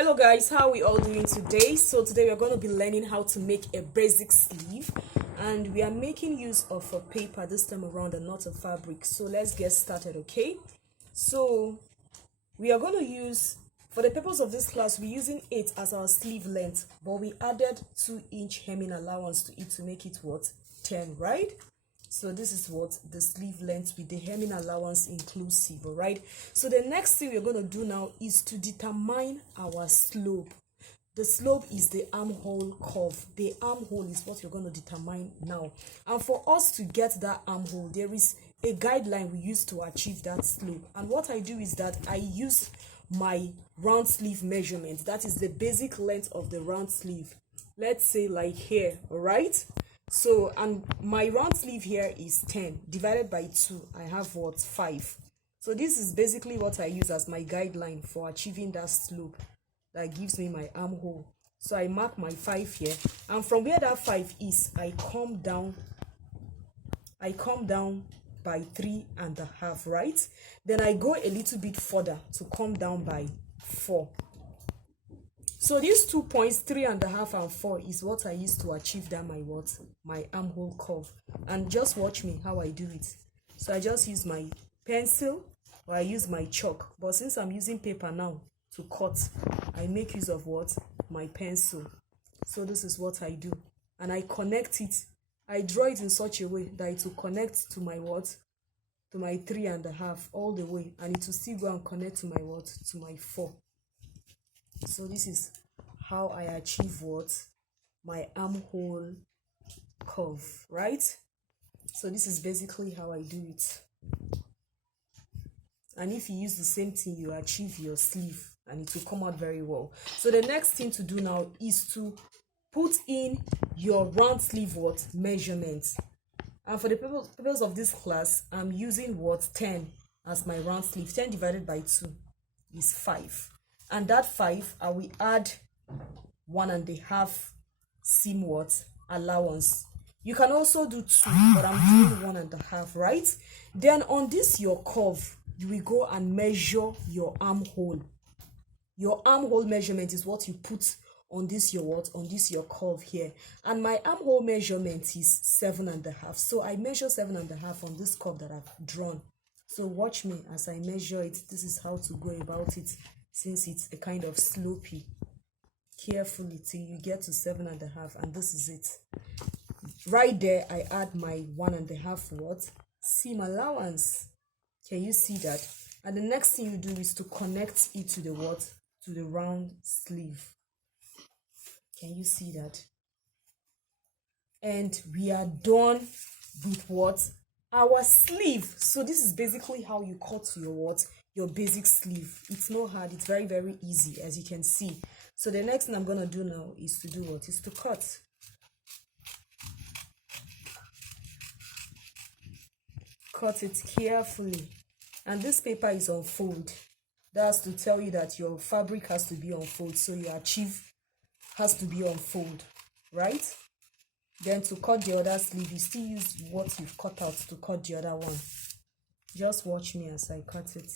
Hello guys, how are we all doing today? So today we're going to be learning how to make a basic sleeve, and we are making use of a paper this time around and not a fabric. So let's get started. Okay, so we are going to use, for the purpose of this class, we're using 8 as our sleeve length, but we added 2-inch hemming allowance to it to make it what, 10, right? So this is what the sleeve length with the hemming allowance inclusive. All right, so the next thing we're going to do now is to determine our slope. The slope is the armhole curve. The armhole is what you're going to determine now, and for us to get that armhole, there is a guideline we use to achieve that slope. And what I do is that I use my round sleeve measurement. That is the basic length of the round sleeve, let's say like here. All right, so, and my round sleeve here is 10 divided by 2. I have what, 5. So this is basically what I use as my guideline for achieving that slope that gives me my armhole. So I mark my 5 here, and from where that 5 is, I come down by 3.5, right? Then I go a little bit further to come down by 4. So these 2 points, 3.5 and 4, is what I use to achieve that my armhole curve. And just watch me how I do it. So I just use my pencil, or I use my chalk, but since I'm using paper now to cut, I make use of what, my pencil. So this is what I do, and I connect it. I draw it in such a way that it will connect to my what, to my 3.5 all the way, and it will still go and connect to my what, to my 4. So this is how I achieve what, my armhole curve, right? So this is basically how I do it. And if you use the same thing, you achieve your sleeve and it will come out very well. So the next thing to do now is to put in your round sleeve what, measurement. And for the purpose of this class, I'm using what, 10 as my round sleeve. 10 divided by 2 is 5. And that 5, I will add 1.5 seam what, allowance. You can also do 2, but I'm doing 1.5, right? Then on this your curve, you will go and measure your armhole. Your armhole measurement is what you put on this your what, on this your curve here. And my armhole measurement is 7.5. So I measure 7.5 on this curve that I've drawn. So watch me as I measure it. This is how to go about it, since it's a kind of slopey. Carefully till you get to 7.5, and this is it. Right there, I add my 1.5 what, seam allowance. Can you see that? And the next thing you do is to connect it to the what, to the round sleeve. Can you see that? And we are done with what, our sleeve. So this is basically how you cut your what, your basic sleeve. It's not hard, it's very, very easy, as you can see. So the next thing I'm gonna do now is to do what, is to cut. Cut it carefully. And this paper is on fold. That's to tell you that your fabric has to be on fold, so your achieve has to be on fold, right? Then to cut the other sleeve, you still use what you've cut out to cut the other one. Just watch me as I cut it.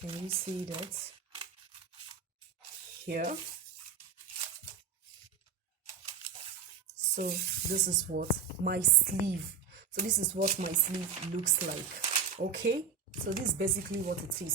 Can you see that? Here. So this is what my sleeve. So this is what my sleeve looks like. Okay? So this is basically what it is.